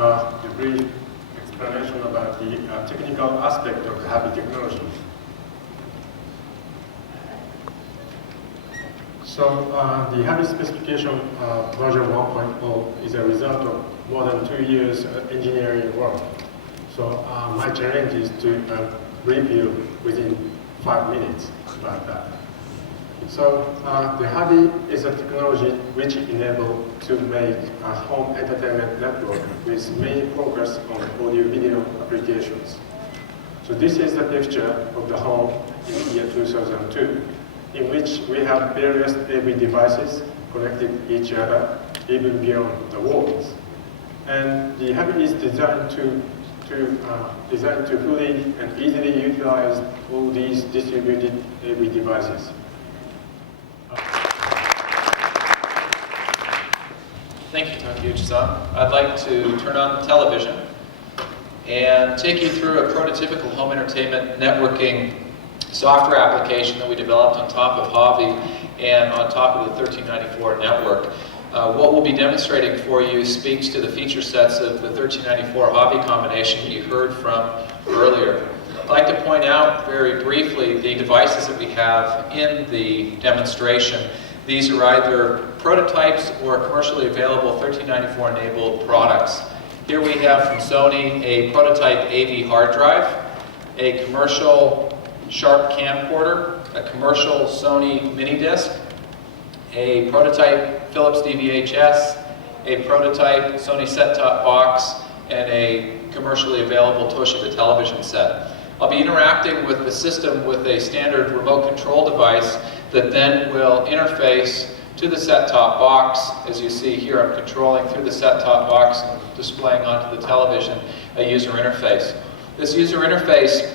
a brief explanation about the technical aspect of the HAVi technology. So the HAVi specification version 1.0 is a result of more than 2 years engineering work. So my challenge is to review within 5 minutes about that. So the HAVi is a technology which enables to make a home entertainment network with main focus on audio-video applications. So this is the picture of the home in the year 2002, in which we have various AV devices connected to each other, even beyond the walls. And the HAVi is designed to fully and easily utilize all these distributed AV devices. Thank you, Takeuchi-san. I'd like to turn on the television and take you through a prototypical home entertainment networking software application that we developed on top of HAVi and on top of the 1394 network. What we'll be demonstrating for you speaks to the feature sets of the 1394 HAVi combination you heard from earlier. I'd like to point out very briefly the devices that we have in the demonstration. These are either prototypes or commercially available 1394 enabled products. Here we have from Sony a prototype AV hard drive, a commercial Sharp camcorder, a commercial Sony mini disc, a prototype Philips DVHS, a prototype Sony set-top box, and a commercially available Toshiba television set. I'll be interacting with the system with a standard remote control device that then will interface to the set-top box. As you see here, I'm controlling through the set-top box and displaying onto the television a user interface. This user interface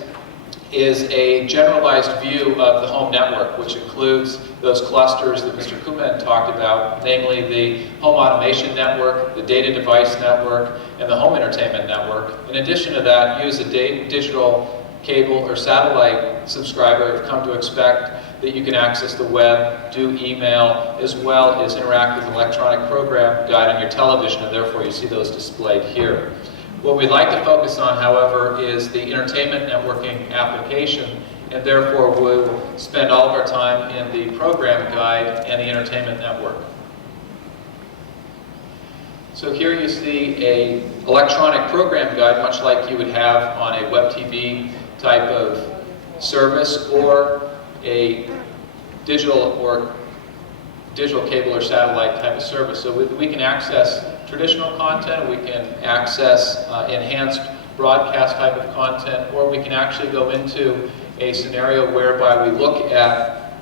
is a generalized view of the home network, which includes those clusters that Mr. Kumen talked about, namely the home automation network, the data device network, and the home entertainment network. In addition to that, use a digital cable or satellite subscriber have come to expect that you can access the web, do email, as well as interact with an electronic program guide on your television, and therefore you see those displayed here. What we'd like to focus on, however, is the entertainment networking application, and therefore we'll spend all of our time in the program guide and the entertainment network. So here you see an electronic program guide, much like you would have on a web TV type of service or a digital cable or satellite type of service. So we can access traditional content, we can access enhanced broadcast type of content, or we can actually go into a scenario whereby we look at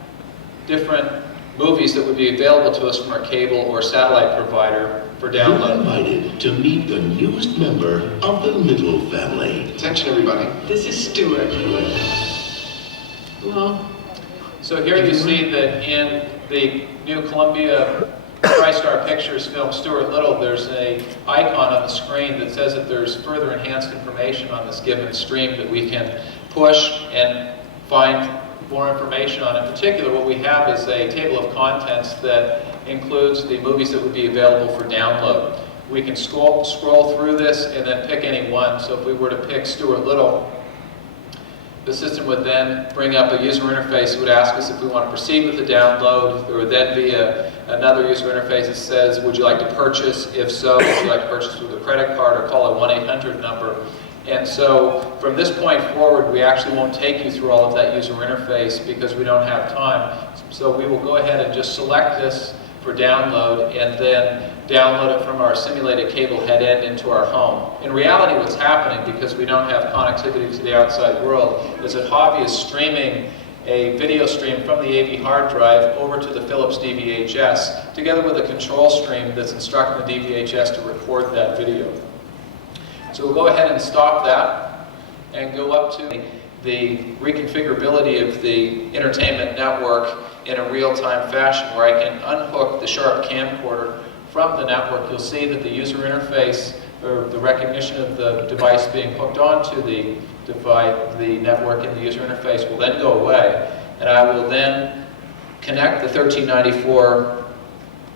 different movies that would be available to us from our cable or satellite provider for download. You're invited to meet the newest member of the Little family. Attention everybody, this is Stuart. Well, so here you see that in the new Columbia TriStar Pictures film Stuart Little, there's an icon on the screen that says that there's further enhanced information on this given stream that we can push and find more information on. In particular, what we have is a table of contents that includes the movies that would be available for download. We can scroll through this and then pick any one. So if we were to pick Stuart Little, the system would then bring up a user interface that would ask us if we want to proceed with the download. There would then be another user interface that says, would you like to purchase? If so, would you like to purchase with a credit card or call a 1-800 number? And so from this point forward, we actually won't take you through all of that user interface because we don't have time. So we will go ahead and just select this for download and then download it from our simulated cable head end into our home. In reality, what's happening, because we don't have connectivity to the outside world, is that HAVi is streaming a video stream from the AV hard drive over to the Philips DVHS, together with a control stream that's instructing the DVHS to record that video. So we'll go ahead and stop that and go up to the reconfigurability of the entertainment network in a real-time fashion, where I can unhook the Sharp camcorder from the network. You'll see that the user interface, or the recognition of the device being hooked onto the network in the user interface, will then go away, and I will then connect the 1394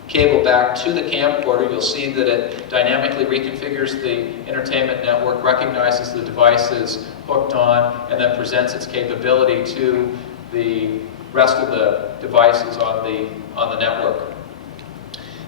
cable back to the camcorder, you'll see that it dynamically reconfigures the entertainment network, recognizes the device is hooked on, and then presents its capability to the rest of the devices on the network.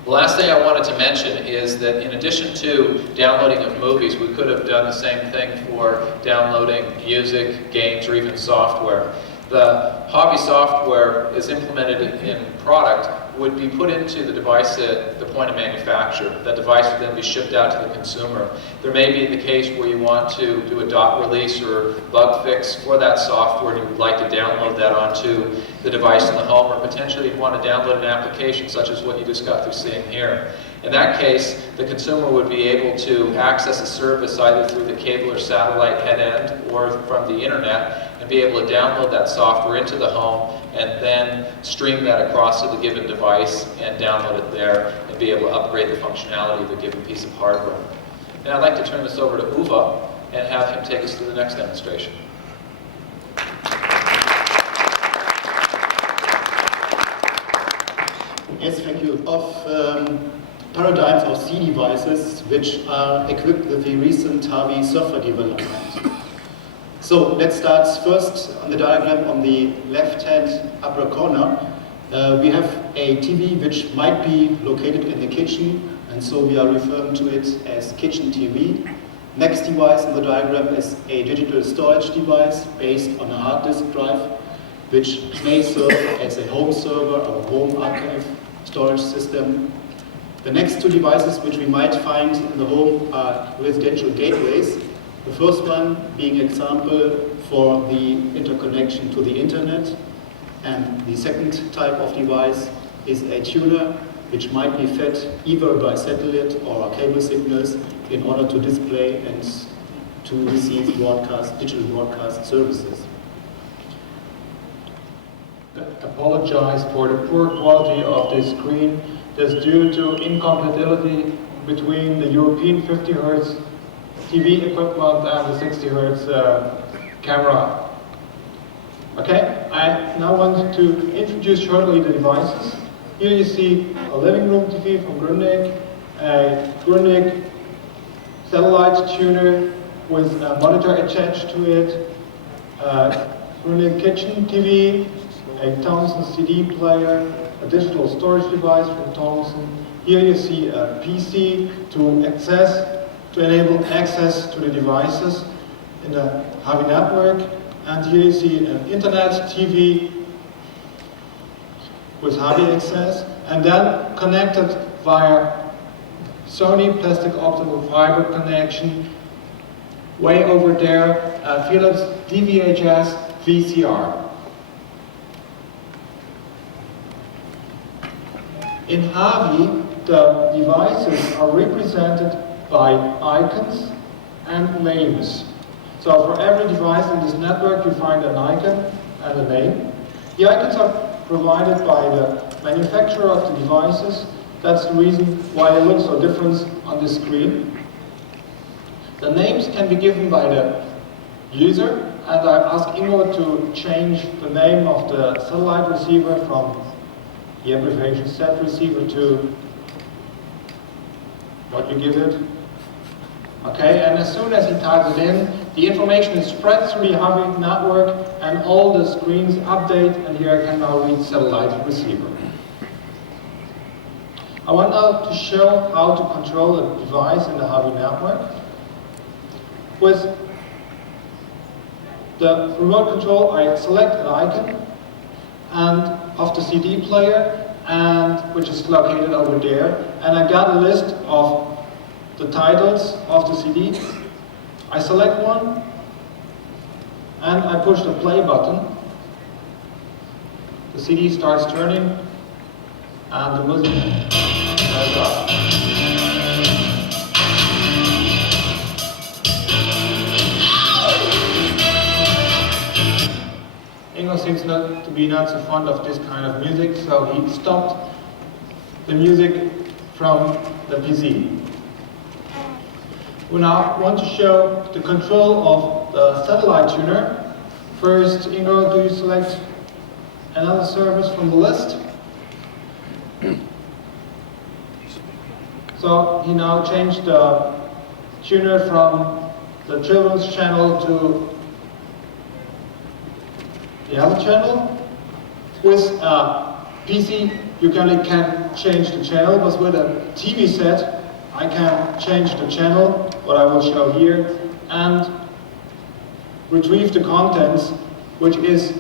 The last thing I wanted to mention is that in addition to downloading of movies, we could have done the same thing for downloading music, games, or even software. The HAVi software is implemented in product, would be put into the device at the point of manufacture. That device would then be shipped out to the consumer. There may be the case where you want to do a dot release or bug fix for that software and you would like to download that onto the device in the home, or potentially you'd want to download an application such as what you just got through seeing here. In that case, the consumer would be able to access a service either through the cable or satellite head end or from the internet and be able to download that software into the home and then stream that across to the given device and download it there and be able to upgrade the functionality of a given piece of hardware. And I'd like to turn this over to Uwe and have him take us through the next demonstration. Yes, thank you. Of paradigms of C devices which are equipped with the recent HAVi software development. So let's start first on the diagram on the left-hand upper corner. We have a TV which might be located in the kitchen, and so we are referring to it as kitchen TV. Next device in the diagram is a digital storage device based on a hard disk drive, which may serve as a home server or home archive storage system. The next two devices which we might find in the home are residential gateways. The first one being example for the interconnection to the internet, and the second type of device is a tuner which might be fed either by satellite or cable signals in order to display and to receive digital broadcast services. Apologize for the poor quality of this screen. That's due to incompatibility between the European 50 Hz TV equipment and the 60 Hz camera. Okay, I now want to introduce shortly the devices. Here you see a living room TV from Grundig, a Grundig satellite tuner with a monitor attached to it, a Grundig kitchen TV, a Thomson CD player, a digital storage device from Thomson. Here you see a PC to enable access to the devices in the HAVi network. And here you see an internet TV with HAVi access, and then connected via Sony plastic optical fiber connection way over there, Philips DVHS VCR. In HAVi, the devices are represented by icons and names. So for every device in this network, you find an icon and a name. The icons are provided by the manufacturer of the devices. That's the reason why they look so different on the screen. The names can be given by the user, and I asked Ingo to change the name of the satellite receiver from the abbreviation set receiver to what you give it. Okay, and as soon as he types it in, the information is spread through the HAVi network and all the screens update, and here I can now read satellite receiver. I want now to show how to control a device in the HAVi network. With the remote control, I select an icon and of the CD player, and which is located over there, and I got a list of the titles of the CD. I select one and I push the play button. The CD starts turning and the music goes up. Ingo seems to be not so fond of this kind of music, so he stopped the music from the PC. We now want to show the control of the satellite tuner. First, Ingo, do you select another service from the list? So he now changed the tuner from the children's channel to the other channel. With a PC, you can change the channel, but with a TV set, I can change the channel, what I will show here, and retrieve the contents, which is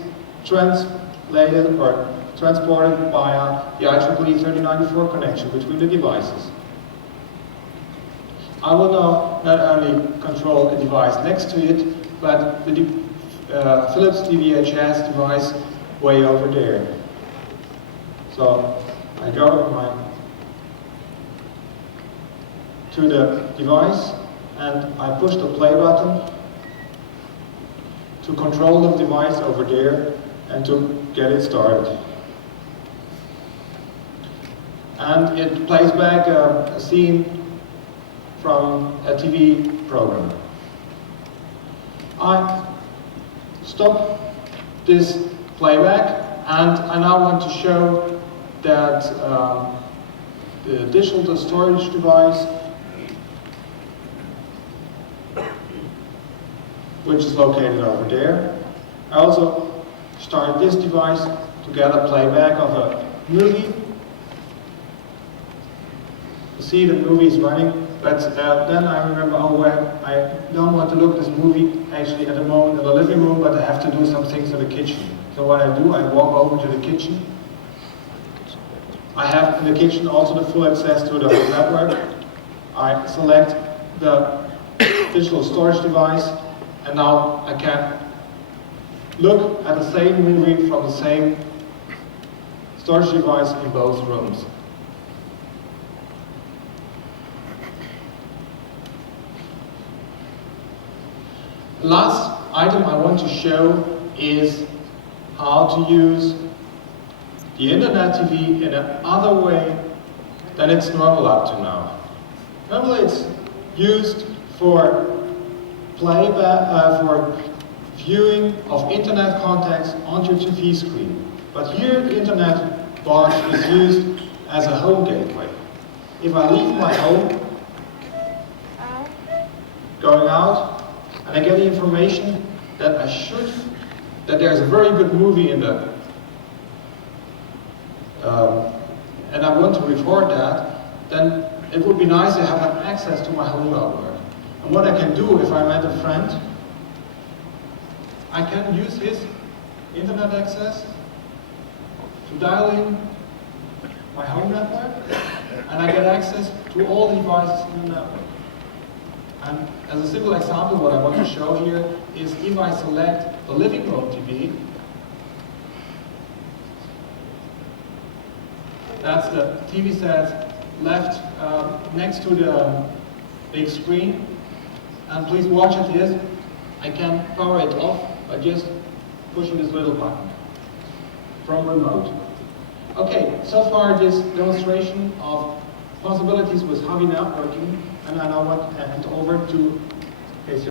translated or transported via the IEEE 3094 connection between the devices. I will now not only control a device next to it, but the Philips DVHS device way over there. So I go to the device and I push the play button to control the device over there and to get it started. And it plays back a scene from a TV program. I stop this playback and I now want to show that the digital storage device, which is located over there. I also start this device to get a playback of a movie. You see the movie is running, but then I remember, oh well, I don't want to look at this movie actually at the moment in the living room, but I have to do some things in the kitchen. So what I do, I walk over to the kitchen. I have in the kitchen also the full access to the whole network. I select the digital storage device, and now I can look at the same movie from the same storage device in both rooms. The last item I want to show is how to use the Internet TV in another way than it's normal up to now. Normally it's used for playback, for viewing of Internet contacts on your TV screen. But here the Internet box is used as a home gateway. If I leave my home, going out, and I get the information that that there's a very good movie in the, and I want to record that, then it would be nice to have access to my home network. And what I can do if I met a friend, I can use his internet access to dial in my home network, and I get access to all the devices in the network. And as a simple example, what I want to show here is if I select the living room TV, that's the TV set left next to the big screen. And please watch it here. I can power it off by just pushing this little button from remote. Okay, so far this demonstration of possibilities with HAVi networking, and I now want to hand over to